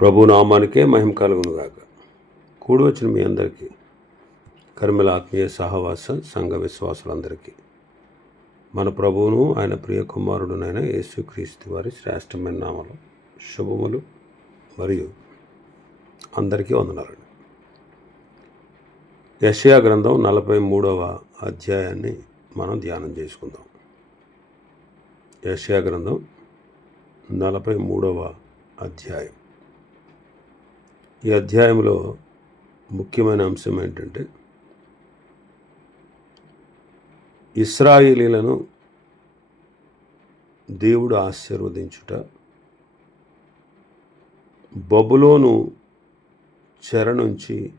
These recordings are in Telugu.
ప్రభు నామానికే మహిమ కలుగునుగాక. కూడి వచ్చిన మీ అందరికీ కర్మల ఆత్మీయ సహవాస సంఘ విశ్వాసులందరికీ మన ప్రభువును ఆయన ప్రియ కుమారుడునైన యేసుక్రీస్తు వారి శ్రేష్టమైన నామలు శుభములు మరియు అందరికీ వందనాలండి. యషయా గ్రంథం నలభై మూడవ అధ్యాయాన్ని మనం ధ్యానం చేసుకుందాం. యషయా గ్రంథం నలభై మూడవ అధ్యాయం. ఈ అధ్యాయంలో ముఖ్యమైన అంశం ఏంటంటే ఇస్రాయిలీలను దేవుడు ఆశీర్వదించుట బబులోను చెర నుంచి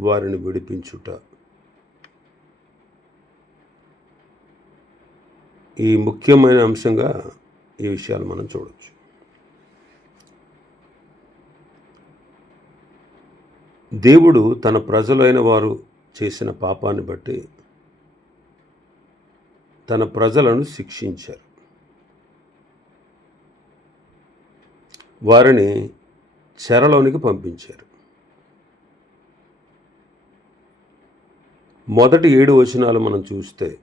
వారిని విడిపించుట. ఈ ముఖ్యమైన అంశంగా ఈ విషయాలు మనం చూడవచ్చు దేవుడు తన ప్రజలైన వారు చేసిన పాపాన్ని బట్టి తన ప్రజలను శిక్షించారు. వారిని చెరలోనికి పంపించారు. మొదటి ఏడు వచనాలు మనం చూస్తే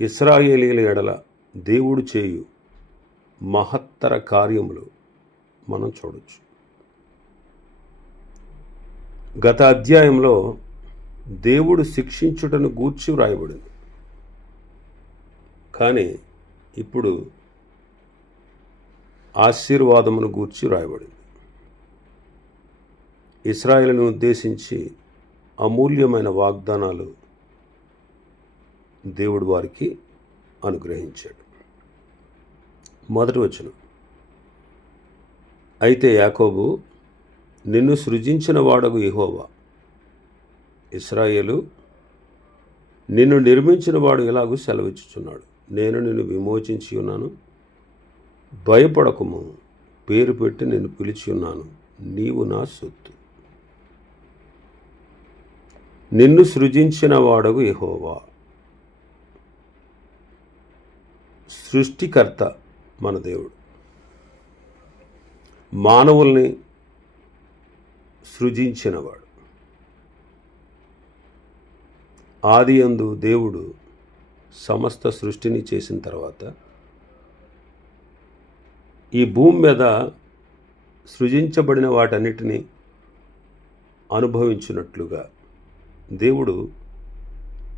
ఇస్రాయేలీల ఎడల దేవుడు చేయు మహత్తర కార్యములు మనం చూడొచ్చు. గత అధ్యాయంలో దేవుడు శిక్షించుటను గూర్చి వ్రాయబడింది. కానీ ఇప్పుడు ఆశీర్వాదమును గూర్చి వ్రాయబడింది. ఇస్రాయేల్ను ఉద్దేశించి అమూల్యమైన వాగ్దానాలు దేవుడు వారికి అనుగ్రహించాడు. మొదటి వచనం. అయితే యాకోబు నిన్ను సృజించిన వాడగు ఇహోవా ఇస్రాయేలు నిన్ను నిర్మించిన వాడు ఇలాగూ సెలవిచ్చుచున్నాడు. నేను నిన్ను విమోచించి ఉన్నాను. భయపడకము. పేరు పెట్టి నిన్ను పిలిచి ఉన్నాను. నీవు నా సొత్తు. నిన్ను సృజించిన వాడగు యెహోవా. సృష్టికర్త మన దేవుడు. మానవుల్ని సృజించినవాడు. ఆదియందు దేవుడు సమస్త సృష్టిని చేసిన తర్వాత ఈ భూమి మీద సృజించబడిన వాటన్నిటినీ అనుభవించినట్లుగా దేవుడు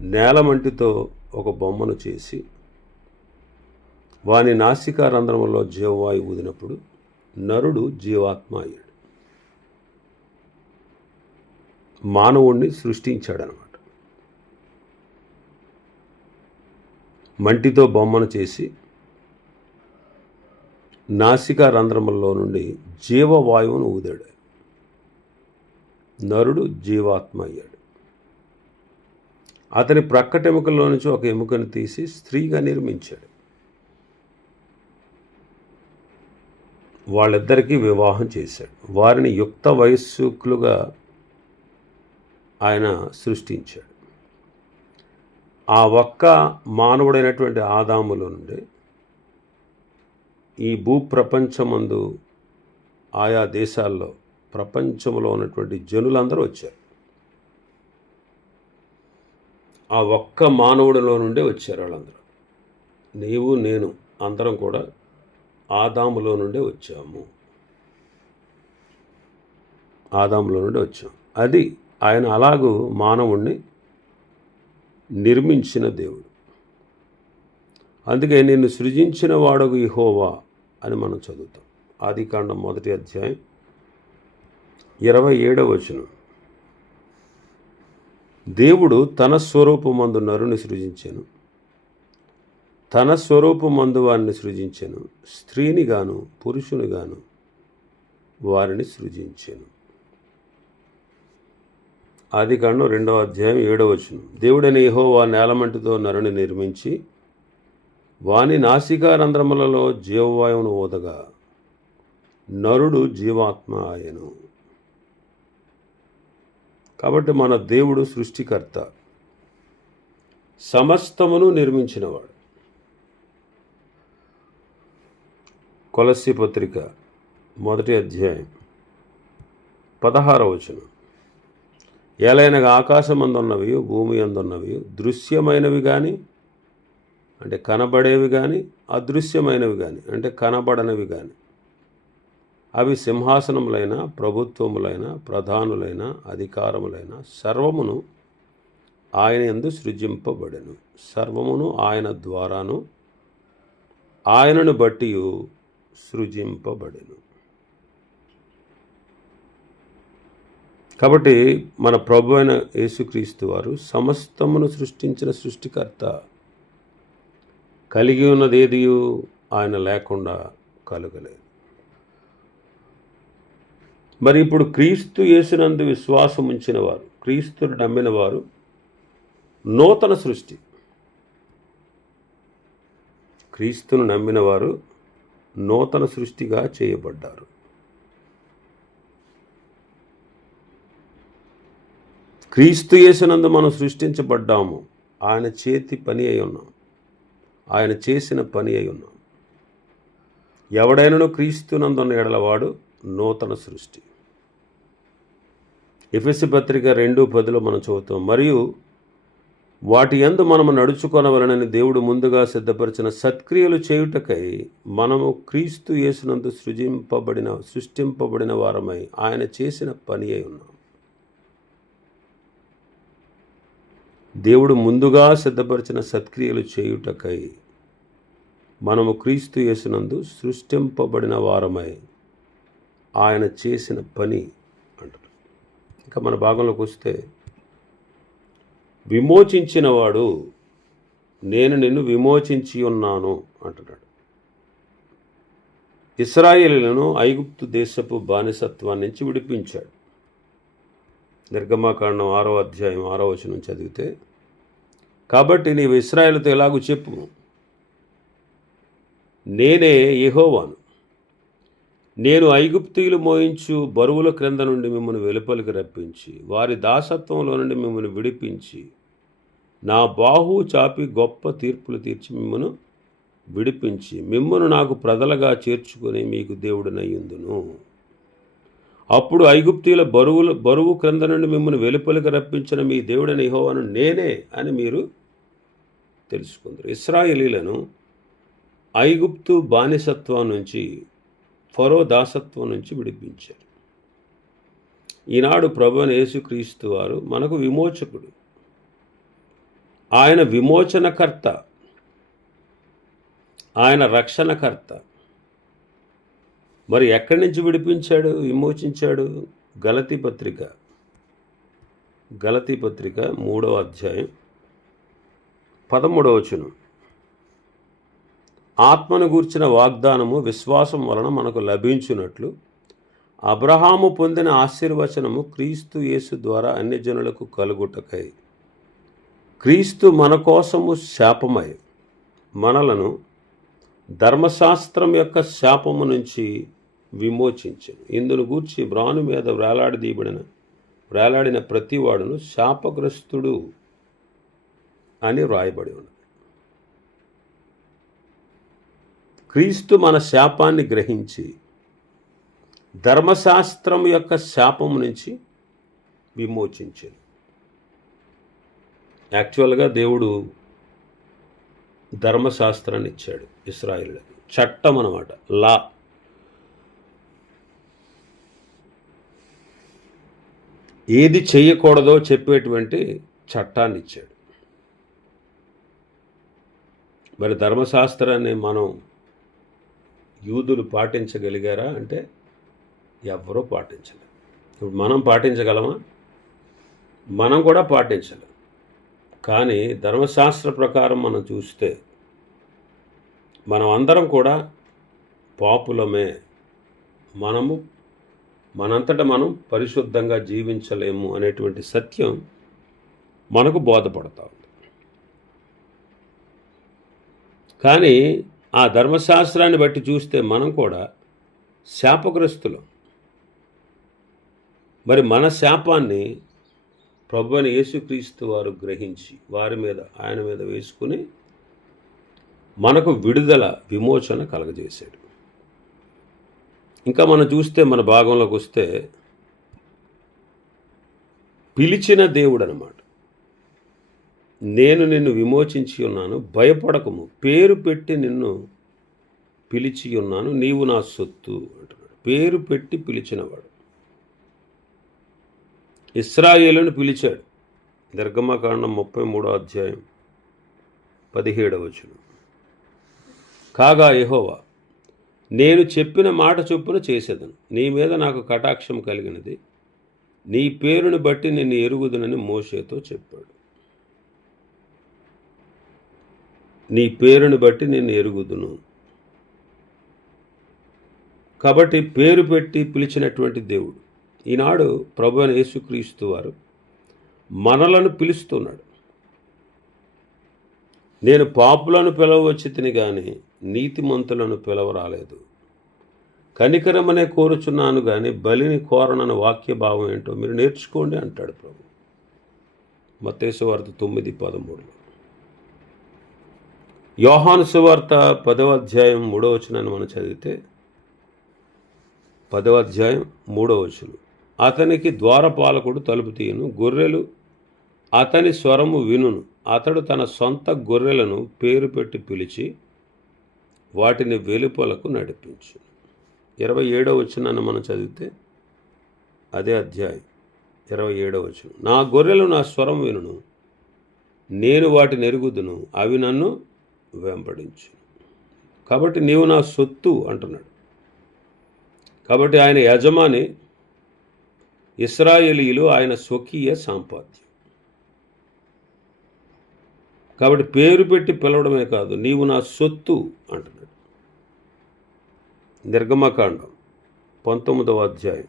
నేలమంటితో ఒక బొమ్మను చేసి వాని నాసికా రంధ్రములో జీవవాయు ఊదినప్పుడు నరుడు జీవాత్మ అయ్యాడు. మానవుణ్ణి సృష్టించాడనమాట. మంటితో బొమ్మను చేసి నాసికా రంధ్రముల్లో నుండి జీవవాయువును ఊదాడు. నరుడు జీవాత్మ అయ్యాడు. అతని ప్రక్కటెముకల్లో నుంచి ఒక ఎముకను తీసి స్త్రీగా నిర్మించాడు. వాళ్ళిద్దరికీ వివాహం చేశాడు. వారిని యుక్త వయస్సుకులుగా ఆయన సృష్టించాడు. ఆ ఒక్క మానవుడైనటువంటి ఆదాములో నుండి ఈ భూప్రపంచమందు ఆయా దేశాల్లో ప్రపంచంలో ఉన్నటువంటి జనులందరూ వచ్చారు. ఆ ఒక్క మానవుడిలో నుండే వచ్చారు వాళ్ళందరూ. నీవు నేను అందరం కూడా ఆదాములో నుండే వచ్చాము. ఆదాములో నుండి వచ్చాం. అది ఆయన అలాగూ మానవుణ్ణి నిర్మించిన దేవుడు. అందుకే నిన్ను సృజించిన వాడగు ఇహోవా అని మనం చదువుతాం. ఆదికాండం మొదటి అధ్యాయం ఇరవై ఏడవ వచనం. దేవుడు తన స్వరూపమందు నరుని సృజించాను తన స్వరూపమందు వారిని సృజించాను స్త్రీని గాను పురుషుని గాను వారిని సృజించాను. ఆది కాండం రెండవ అధ్యాయం ఏడవ వచనం. ఏహో వా నేలమంటితో నరుని నిర్మించి వాని నాసికా రంధ్రములలో జీవవాయువును ఊదగా నరుడు జీవాత్మ ఆయను. కాబట్టి మన దేవుడు సృష్టికర్త సమస్తమును నిర్మించినవాడు. కొలసి పత్రిక మొదటి అధ్యాయం పదహార వచనం. ఏలైనగా ఆకాశమందున్నవి భూమి అందున్నవి దృశ్యమైనవి కానీ అంటే కనబడేవి కానీ అదృశ్యమైనవి కానీ అంటే కనబడనివి కానీ అవి సింహాసనములైన ప్రభుత్వములైన ప్రధానులైన అధికారములైన సర్వమును ఆయన ఎందు సృజింపబడెను. సర్వమును ఆయన ద్వారాను ఆయనను బట్టి సృజింపబడెను. కాబట్టి మన ప్రభు అయిన యేసుక్రీస్తు వారు సమస్తమును సృష్టించిన సృష్టికర్త. కలిగి ఉన్నది ఆయన లేకుండా కలగలేదు. మరి ఇప్పుడు క్రీస్తు యేసునందు విశ్వాసం ఉంచిన వారు క్రీస్తును నమ్మిన వారు నూతన సృష్టి. క్రీస్తును నమ్మిన వారు నూతన సృష్టిగా చేయబడ్డారు. క్రీస్తు యేసునందు మనం సృష్టించబడ్డాము. ఆయన చేతి పని అయి ఉన్నాం. ఆయన చేసిన పని అయి ఉన్నాం. ఎవడైనను క్రీస్తునందున్న ఎడలవాడు నూతన సృష్టి. ఎఫ్ఎస్సి పత్రిక రెండు పదిలో మనం చదువుతాం. మరియు వాటి యందు మనము నడుచుకొనవలనని దేవుడు ముందుగా సిద్ధపరిచిన సత్క్రియలు చేయుటకై మనము క్రీస్తు యేసునందు సృజింపబడిన సృష్టింపబడిన వారమై ఆయన చేసిన పని అయి ఉన్నాం. దేవుడు ముందుగా సిద్ధపరిచిన సత్క్రియలు చేయుటకై మనము క్రీస్తు యేసునందు సృష్టింపబడిన వారమై ఆయన చేసిన పని అంటారు ఇంకా మన భాగంలోకి వస్తే విమోచించినవాడు నేను నిన్ను విమోచించి ఉన్నాను అంటున్నాడు. ఇస్రాయేలీలను ఐగుప్తు దేశపు బానిసత్వాన్ని నుంచి విడిపించాడు. నిర్గమాకాండం ఆరో అధ్యాయం ఆరో వచనం చదివితే కాబట్టి నీవు ఇస్రాయేల్తో ఎలాగూ చెప్పు. నేనే యహోవాను. నేను ఐగుప్తీయులు మోయించు బరువుల క్రింద నుండి మిమ్మల్ని వెలుపలికి రప్పించి వారి దాసత్వంలో నుండి మిమ్మల్ని విడిపించి నా బాహు చాపి గొప్ప తీర్పులు తీర్చి మిమ్మను విడిపించి మిమ్మను నాకు ప్రజలుగా చేర్చుకొని మీకు దేవుడినయ్యుందును అప్పుడు ఐగుప్తీల బరువుల బరువు క్రింద నుండి మిమ్మల్ని వెలుపలికి రప్పించిన మీ దేవుడని యెహోవాను నేనే అని మీరు తెలుసుకుందరు. ఇస్రాయేలీలను ఐగుప్తు బానిసత్వం నుంచి ఫరో దాసత్వం నుంచి విడిపించారు. ఈనాడు ప్రభు యేసుక్రీస్తు వారు మనకు విమోచకుడు. ఆయన విమోచనకర్త. ఆయన రక్షణకర్త. మరి ఎక్కడి నుంచి విడిపించాడు? విమోచించాడు? గలతి పత్రిక. గలతి పత్రిక మూడవ అధ్యాయం పదమూడవ వచనం. ఆత్మను గూర్చిన వాగ్దానము విశ్వాసం వలన మనకు లభించున్నట్లు అబ్రహాము పొందిన ఆశీర్వచనము క్రీస్తు యేసు ద్వారా అన్ని జనులకు కలుగుటకై. క్రీస్తు మన కోసము శాపమై మనలను ధర్మశాస్త్రం యొక్క శాపము నుంచి విమోచించను ఇందును గూర్చి బ్రాను మీద వేలాడదీయబడిన వేలాడిన ప్రతివాడును శాపగ్రస్తుడు అని వ్రాయబడి ఉన్నది. క్రీస్తు మన శాపాన్ని గ్రహించి ధర్మశాస్త్రం యొక్క శాపము నుంచి విమోచించాడు. యాక్చువల్గా దేవుడు ధర్మశాస్త్రాన్ని ఇచ్చాడు ఇస్రాయిల్కి చట్టం అనమాట లా. ఏది చేయకూడదో చెప్పేటువంటి చట్టాన్ని ఇచ్చాడు మరి ధర్మశాస్త్రాన్ని మనం యూదులు పాటించగలిగారా అంటే ఎవ్వరూ పాటించలేరు ఇప్పుడు మనం పాటించగలమా? మనం కూడా పాటించలేం. కానీ ధర్మశాస్త్ర ప్రకారం మనం చూస్తే మనం అందరం కూడా పాపులమే. మనము మనంతట మనం పరిశుద్ధంగా జీవించలేము అనేటువంటి సత్యం మనకు బోధపడతా ఉంది. కానీ ఆ ధర్మశాస్త్రాన్ని బట్టి చూస్తే మనం కూడా శాపగ్రస్తులం. మరి మన శాపాన్ని ప్రభు అని యేసుక్రీస్తు వారు గ్రహించి వారి మీద ఆయన మీద వేసుకుని మనకు విడుదల విమోచన కలగజేశాడు. ఇంకా మనం చూస్తే మన భాగంలోకి వస్తే పిలిచిన దేవుడు అనమాట నేను నిన్ను విమోచించి ఉన్నాను భయపడకము పేరు పెట్టి నిన్ను పిలిచి ఉన్నాను నీవు నా సొత్తు అంటున్నాడు. పేరు పెట్టి పిలిచినవాడు. ఇస్రాయేలును పిలిచాడు. నిర్గమకాండం ముప్పై మూడో అధ్యాయం పదిహేడవచనం కాగా ఎహోవా నేను చెప్పిన మాట చొప్పున చేసేదను. నీ మీద నాకు కటాక్షం కలిగినది. నీ పేరును బట్టి నిన్ను ఎరుగుదునని మోషేతో చెప్పాడు. నీ పేరుని బట్టి నిన్ను ఎరుగుదును. కాబట్టి పేరు పెట్టి పిలిచినటువంటి దేవుడు ఈనాడు ప్రభు అని యేసుక్రీస్తు వారు మనలను పిలుస్తున్నాడు. నేను పాపులను పిలవచ్చి తిని కానీ నీతిమంతులను పిలవరాలేదు. కనికరమనే కోరుచున్నాను కానీ బలిని కోరనన్న వాక్య భావం ఏంటో మీరు నేర్చుకోండి అంటాడు ప్రభు. మతేశ్వార్త వార్త తొమ్మిది పదమూడులో. యోహాను సువార్త పదవ అధ్యాయం మూడవ వచనాన్ని మనం చదివితే పదవ అధ్యాయం మూడవ వచనం. అతనికి ద్వారపాలకుడు తలుపు తీయను. గొర్రెలు అతని స్వరము వినును. అతడు తన సొంత గొర్రెలను పేరు పెట్టి పిలిచి వాటిని వెలుపలకు నడిపించు ఇరవై ఏడవ వచనాన్ని మనం చదివితే అదే అధ్యాయం. ఇరవై ఏడవ వచనం. నా గొర్రెలు నా స్వరం వినును. నేను వాటిని ఎరుగుదును. అవి నన్ను వెంపడించు కాబట్టి నీవు నా సొత్తు అంటున్నాడు. కాబట్టి ఆయన యజమాని ఇస్రాయేలీలు ఆయన స్వకీయ సాంపాద్యం కాబట్టి పేరు పెట్టి పిలవడమే కాదు నీవు నా సొత్తు అంటున్నాడు. నిర్గమకాండం పంతొమ్మిదవ అధ్యాయం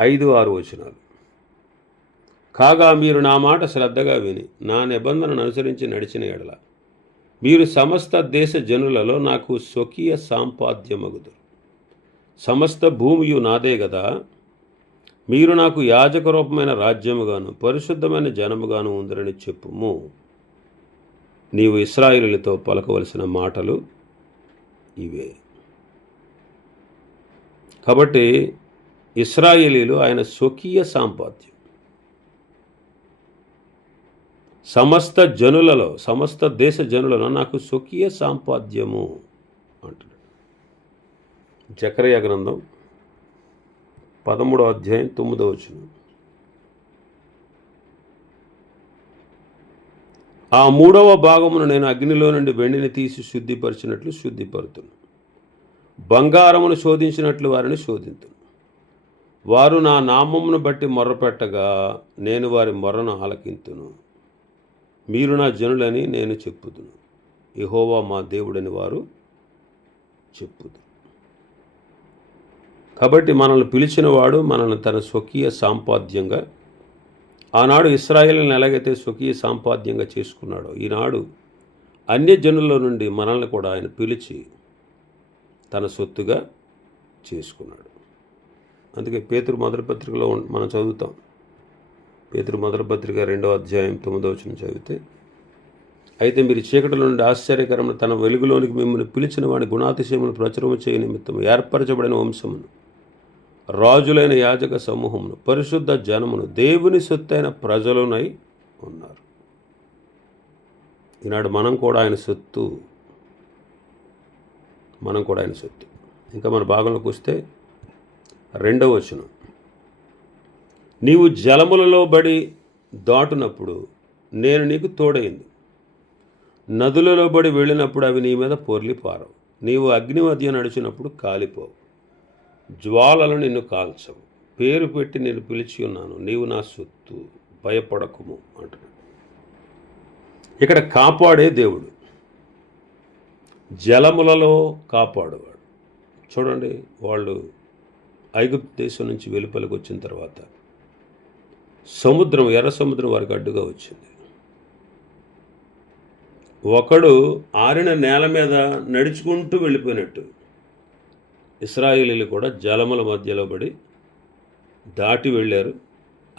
ఐదు ఆరు వచనాలు. కాగా మీరు నా మాట శ్రద్ధగా విని నా నిబంధనను అనుసరించి నడిచిన ఎడల మీరు సమస్త దేశ జనులలో నాకు స్వకీయ సాంపాద్యమగుదురు. సమస్త భూమియు నాదే కదా మీరు నాకు యాజక రూపమైన రాజ్యముగాను పరిశుద్ధమైన జనముగాను ఉందరని చెప్పుము. నీవు ఇస్రాయిలులతో పలకవలసిన మాటలు ఇవే. కాబట్టి ఇస్రాయేలీలు ఆయన స్వకీయ సాంపాద్యం. సమస్త జనులలో సమస్త దేశ జనులలో నాకు స్వకీయ సాంపాద్యము అంటాడు జకరయ గ్రంథం పదమూడో అధ్యాయం తొమ్మిదవ వచనం. ఆ మూడవ భాగమును నేను అగ్నిలో నుండి వెండిని తీసి శుద్ధిపరిచినట్లు శుద్ధిపరుతును. బంగారమును శోధించినట్లు వారిని శోధింతును. వారు నా నామమును బట్టి మొర్రపెట్టగా నేను వారి మొర్రను ఆలకింతును. మీరు నా జనులని నేను చెప్పుదును. ఇహోవా మా దేవుడని వారు చెప్పుదు కాబట్టి మనల్ని పిలిచినవాడు మనల్ని తన స్వకీయ సాంపాద్యంగా ఆనాడు ఇస్రాయేల్ని ఎలాగైతే స్వకీయ సాంపాద్యంగా చేసుకున్నాడో ఈనాడు అన్య జనుల నుండి మనల్ని కూడా ఆయన పిలిచి తన సొత్తుగా చేసుకున్నాడు. అందుకే పేతురు మొదటి పత్రికలో ఉం- మనం చదువుతాం. పేతురు మొదటి పత్రిక రెండవ అధ్యాయం తొమ్మిదవ వచ్చిన చదివితే అయితే మీరు చీకటి నుండి ఆశ్చర్యకరమైన తన వెలుగులోనికి మిమ్మల్ని పిలిచిన వాడి గుణాతిశయమును ప్రచురము చేయ నిమిత్తం ఏర్పరచబడిన వంశమును. రాజులైన యాజక సమూహమును పరిశుద్ధ జనమును దేవుని సొత్తైన ప్రజలునై ఉన్నారు. ఈనాడు మనం కూడా ఆయన సొత్తు మనం కూడా ఆయన సొత్తు. ఇంకా మన భాగంలోకి వస్తే రెండవ వచనం. నీవు జలములలో బడి దాటునప్పుడు నేను నీకు తోడైంది నదులలో బడి వెళ్ళినప్పుడు అవి నీ మీద పొర్లిపారవు. నీవు అగ్ని మధ్య నడిచినప్పుడు కాలిపోవు. జ్వాలలు నిన్ను కాల్చవు. పేరు పెట్టి నేను పిలిచి ఉన్నాను. నీవు నా సొత్తు. భయపడకుము అంటున్నాడు. ఇక్కడ కాపాడే దేవుడు. జలములలో కాపాడువాడు. చూడండి వాళ్ళు ఐగుప్తు దేశం నుంచి వెలుపలికి వచ్చిన తర్వాత సముద్రం ఎర్ర సముద్రం వారికి అడ్డుగా వచ్చింది. ఒకడు ఆరిన నేల మీద నడుచుకుంటూ వెళ్ళిపోయినట్టు. ఇస్రాయిలీలు కూడా జలముల మధ్యలో పడి దాటి వెళ్ళారు.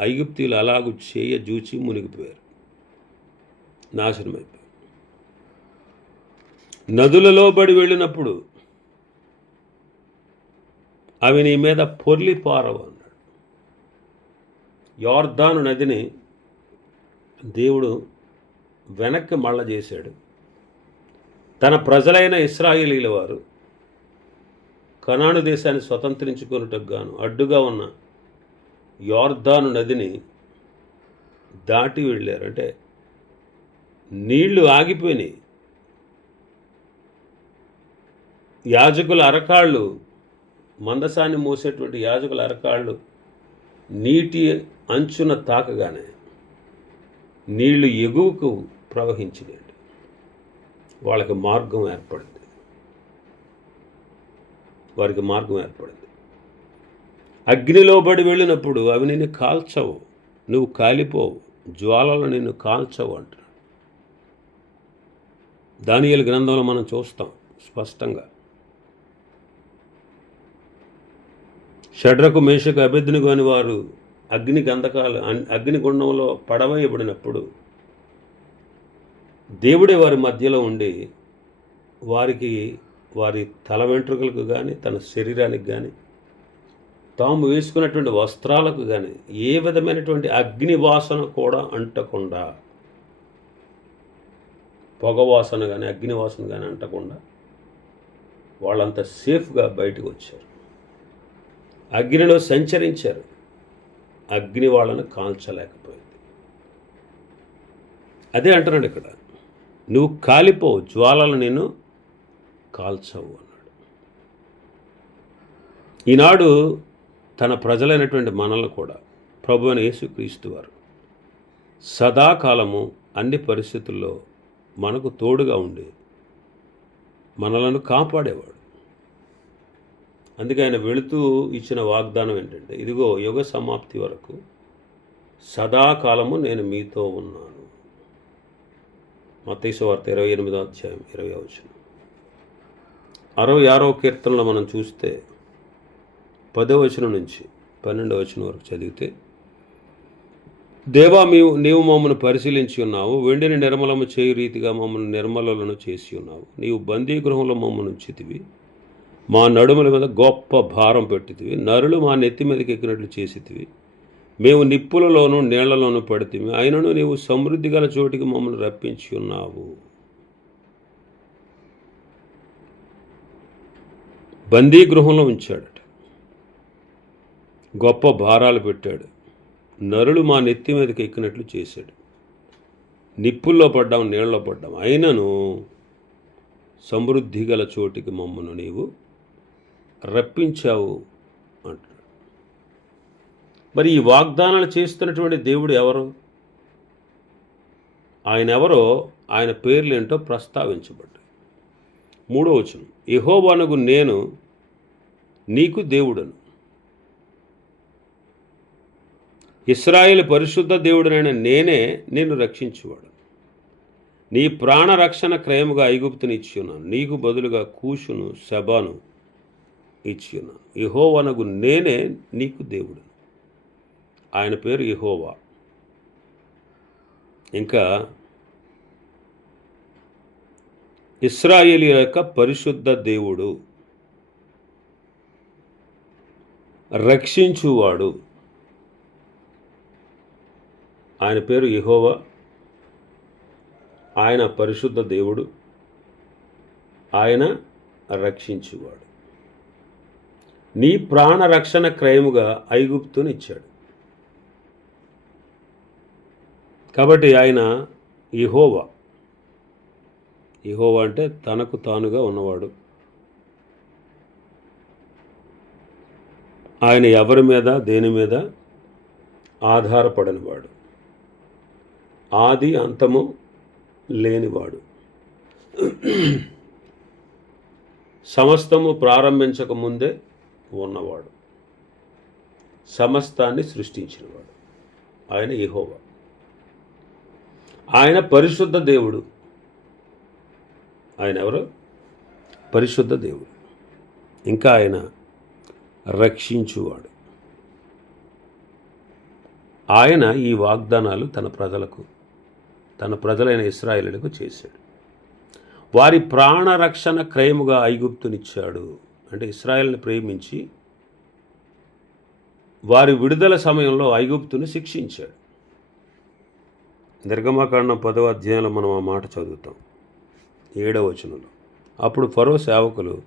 ఐగుప్తీలు అలాగు చేయ జూచి మునిగిపోయారు. నాశనమైపోయారు. నదులలో పడి వెళ్ళినప్పుడు అవి నీ మీద పొర్లి పారవు అన్నాడు. యోర్ధాను నదిని దేవుడు వెనక్కి మళ్ళ చేశాడు. తన ప్రజలైన ఇస్రాయేలీల వారు కనాను దేశాన్ని స్వతంత్రించుకున్నట్టుకు గాను అడ్డుగా ఉన్న యోర్ధాను నదిని దాటి వెళ్ళారు. అంటే నీళ్ళు ఆగిపోయినాయి. యాజకుల అరకాళ్ళు మందసాన్ని మోసేటువంటి యాజకుల అరకాళ్ళు నీటి అంచున తాకగానే నీళ్ళు ఎగువకు ప్రవహించినాయి వాళ్ళకి మార్గం ఏర్పడింది. వారికి మార్గం ఏర్పడింది. అగ్నిలో పడి వెళ్ళినప్పుడు అవి నిన్ను కాల్చవు నువ్వు కాలిపోవు జ్వాలలు నిన్ను కాల్చవు అంటున్నాడు. దానియలు గ్రంథంలో మనం చూస్తాం స్పష్టంగా. షడ్రకు మేషకు అభిద్ధిని కాని వారు అగ్ని గంధకాలు అగ్నిగుండంలో పడవేయబడినప్పుడు దేవుడే వారి మధ్యలో ఉండి వారికి వారి తల వెంట్రుకలకు కానీ తన శరీరానికి కానీ తాము వేసుకున్నటువంటి వస్త్రాలకు కానీ ఏ విధమైనటువంటి అగ్ని వాసన కూడా అంటకుండా పొగవాసన కానీ అగ్ని వాసన కానీ అంటకుండా వాళ్ళంతా సేఫ్గా బయటకు వచ్చారు. అగ్నిలో సంచరించారు. అగ్ని వాళ్ళను కాల్చలేకపోయింది. అదే అంటున్నాడు ఇక్కడ. నువ్వు కాలిపోవు జ్వాలలు నేను కాల్చవు అన్నాడు. ఈనాడు తన ప్రజలైనటువంటి మనల్ని కూడా ప్రభు అని యేసుక్రీస్తు వారు సదాకాలము అన్ని పరిస్థితుల్లో మనకు తోడుగా ఉండి మనలను కాపాడేవాడు. అందుకే ఆయన వెళుతూ ఇచ్చిన వాగ్దానం ఏంటంటే ఇదిగో యుగ సమాప్తి వరకు సదాకాలము నేను మీతో ఉన్నాను. మతీసు వార్త ఇరవై ఎనిమిదో అధ్యాయం ఇరవై వచ్చిన అరవై ఆరవ కీర్తనలో మనం చూస్తే పదో వచనం నుంచి పన్నెండవ వచనం వరకు చదివితే దేవా మీవు నీవు మమ్మల్ని పరిశీలించి ఉన్నావు వెండిని నిర్మలము చేయు రీతిగా మమ్మల్ని నిర్మలలను చేసి ఉన్నావు. నీవు బందీ గృహంలో మమ్మల్ని ఉంచితివి మా నడుముల మీద గొప్ప భారం పెట్టితివి నరులు మా నెత్తి మీదకి ఎక్కినట్లు చేసితివి. మేము నిప్పులలోనూ నీళ్ళలోనూ పడితివి అయినను నీవు సమృద్ధి గల చోటికి మమ్మల్ని రప్పించి ఉన్నావు. బందీ గృహంలో ఉంచాడట. గొప్ప భారాలు పెట్టాడు. నరులు మా నెత్తి మీదకి ఎక్కినట్లు చేశాడు. నిప్పుల్లో పడ్డాం నీళ్ళలో పడ్డాం. అయినను సమృద్ధి గల చోటికి మమ్మను నీవు రప్పించావు అంటాడు మరి ఈ వాగ్దానాలు చేస్తున్నటువంటి దేవుడు ఎవరు? ఆయన ఎవరో ఆయన పేర్లు ఏంటో ప్రస్తావించబడ్డాయి. మూడో వచనం. యహోవానగు నేను నీకు దేవుడను. ఇస్రాయేల్ పరిశుద్ధ దేవుడనైన నేనే నిన్ను రక్షించేవాడు. నీ ప్రాణ రక్షణ క్రయముగా ఐగుప్తుని ఇచ్చి ఉన్నాను నీకు బదులుగా కూషును శబాను ఇచ్చి ఉన్నాను ఇహోవనగు నేనే నీకు దేవుడు ఆయన పేరు ఇహోవా ఇంకా ఇస్రాయేలీ యొక్క పరిశుద్ధ దేవుడు. రక్షించువాడు. ఆయన పేరు ఇహోవా ఆయన పరిశుద్ధ దేవుడు. ఆయన రక్షించువాడు. నీ ప్రాణ రక్షణ క్రయముగా ఐగుప్తుని ఇచ్చాడు. కాబట్టి ఆయన ఇహోవా ఇహోవా అంటే తనకు తానుగా ఉన్నవాడు. ఆయన ఎవరి మీద దేని మీద ఆధారపడనివాడు. ఆది అంతము లేనివాడు. సమస్తము ప్రారంభించక ముందే ఉన్నవాడు. సమస్తాన్ని సృష్టించినవాడు. ఆయన ఇహోవా ఆయన పరిశుద్ధ దేవుడు. ఆయన ఎవరు? పరిశుద్ధ దేవుడు. ఇంకా ఆయన రక్షించువాడు. ఆయన ఈ వాగ్దానాలు తన ప్రజలకు తన ప్రజలైన ఇస్రాయేలులకు చేశాడు. వారి ప్రాణ రక్షణ క్రయముగా ఐగుప్తునిచ్చాడు. అంటే ఇస్రాయల్ని ప్రేమించి వారి విడుదల సమయంలో ఐగుప్తుని శిక్షించాడు. నిర్గమాకాండం పదవ అధ్యాయంలో మనం ఆ మాట చదువుతాం. ఏడవ వచనంలో. అప్పుడు ఫరో సేవకులు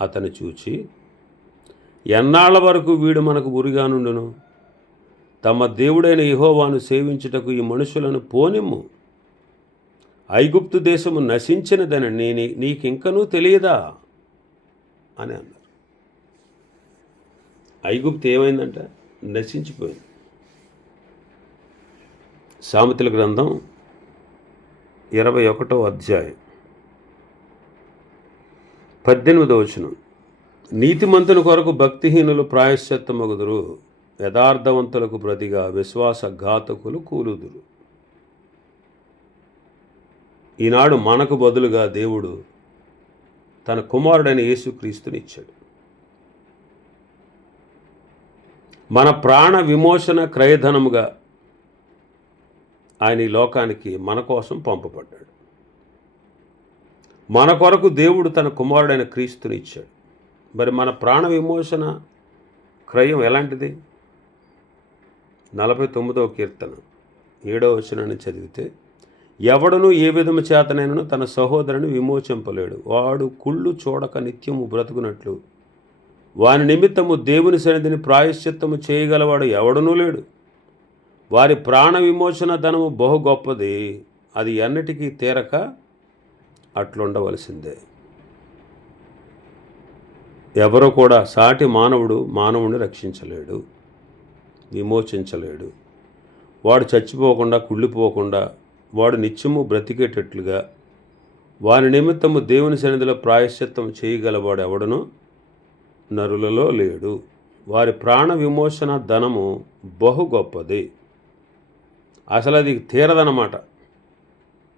అతన్ని చూచి ఎన్నాళ్ళ వరకు వీడు మనకు గురిగా నుండును తమ దేవుడైన ఇహోవాను సేవించుటకు ఈ మనుషులను పోనిమ్ము. ఐగుప్తు దేశము నశించినదని నేను నీకింకనూ తెలియదా? అని అన్నారు. ఐగుప్తు ఏమైందంట? నశించిపోయింది. సామెతల గ్రంథం ఇరవై ఒకటో అధ్యాయం. పద్దెనిమిదవ వచనం. నీతిమంతుని కొరకు భక్తిహీనులు ప్రాయశ్చిత్తమగుదురు యథార్థవంతులకు ప్రతిగా విశ్వాసఘాతకులు కూలుదురు. ఈనాడు మనకు బదులుగా దేవుడు తన కుమారుడైన యేసుక్రీస్తునిచ్చాడు. మన ప్రాణ విమోచన క్రయధనముగా ఆయన ఈ లోకానికి మన కోసం పంపబడ్డాడు. మన కొరకు దేవుడు తన కుమారుడైన క్రీస్తుని ఇచ్చాడు. మరి మన ప్రాణ విమోచన క్రయం ఎలాంటిది? నలభై తొమ్మిదవ కీర్తన. ఏడవ వచనాన్ని చదివితే ఎవడను ఏ విధము చేతనైనను తన సహోదరుని విమోచింపలేడు. వాడు కుళ్ళు చూడక నిత్యము బ్రతుకున్నట్లు వాని నిమిత్తము దేవుని సన్నిధిని ప్రాయశ్చిత్తము చేయగలవాడు ఎవడనూ లేడు. వారి ప్రాణ విమోచన ధనము బహు గొప్పది. అది ఎన్నటికీ తీరక అట్లుండవలసిందే. ఎవరు కూడా సాటి మానవుడు మానవుని రక్షించలేడు విమోచించలేడు. వాడు చచ్చిపోకుండా కుళ్ళిపోకుండా వాడు నిత్యము బ్రతికేటట్లుగా వారి నిమిత్తము దేవుని సన్నిధిలో ప్రాయశ్చిత్తం చేయగలవాడు ఎవడను నరులలో లేడు. వారి ప్రాణ విమోచన ధనము బహు గొప్పది. అసలు అది తీరదనమాట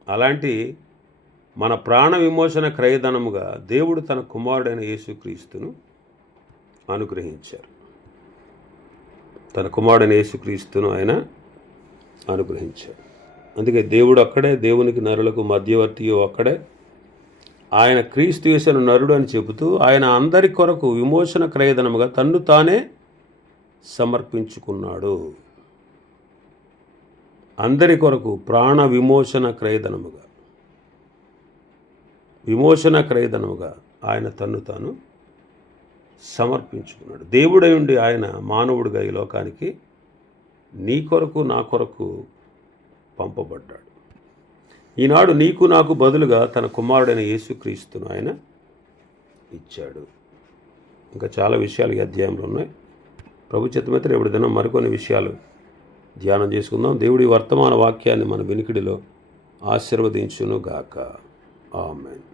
అలాంటి మన ప్రాణ విమోచన క్రయధనముగా దేవుడు తన కుమారుడైన యేసుక్రీస్తును అనుగ్రహించారు. తన కుమారుడైన యేసుక్రీస్తును ఆయన అనుగ్రహించాడు అందుకే దేవుడు అక్కడే దేవునికి నరులకు మధ్యవర్తి అక్కడే. ఆయన క్రీస్తు యేసును నరుడు అని చెబుతూ ఆయన అందరి కొరకు విమోచన క్రయధనముగా తన్ను తానే సమర్పించుకున్నాడు. అందరి కొరకు ప్రాణ విమోచన క్రయధనముగా విమోచన క్రయధనముగా ఆయన తన్ను తాను సమర్పించుకున్నాడు. దేవుడై ఉండి ఆయన మానవుడిగా ఈ లోకానికి నీ కొరకు నా కొరకు పంపబడ్డాడు. ఈనాడు నీకు నాకు బదులుగా తన కుమారుడైన యేసుక్రీస్తును ఆయన ఇచ్చాడు. ఇంకా చాలా విషయాలు ఈ అధ్యాయంలో ఉన్నాయి. ప్రభు చిత్తమైతే రేపటి దినం మరికొన్ని విషయాలు ధ్యానం చేసుకుందాం. దేవుడి వర్తమాన వాక్యాన్ని మన వినికిడిలో ఆశీర్వదించును గాక ఆమెన్.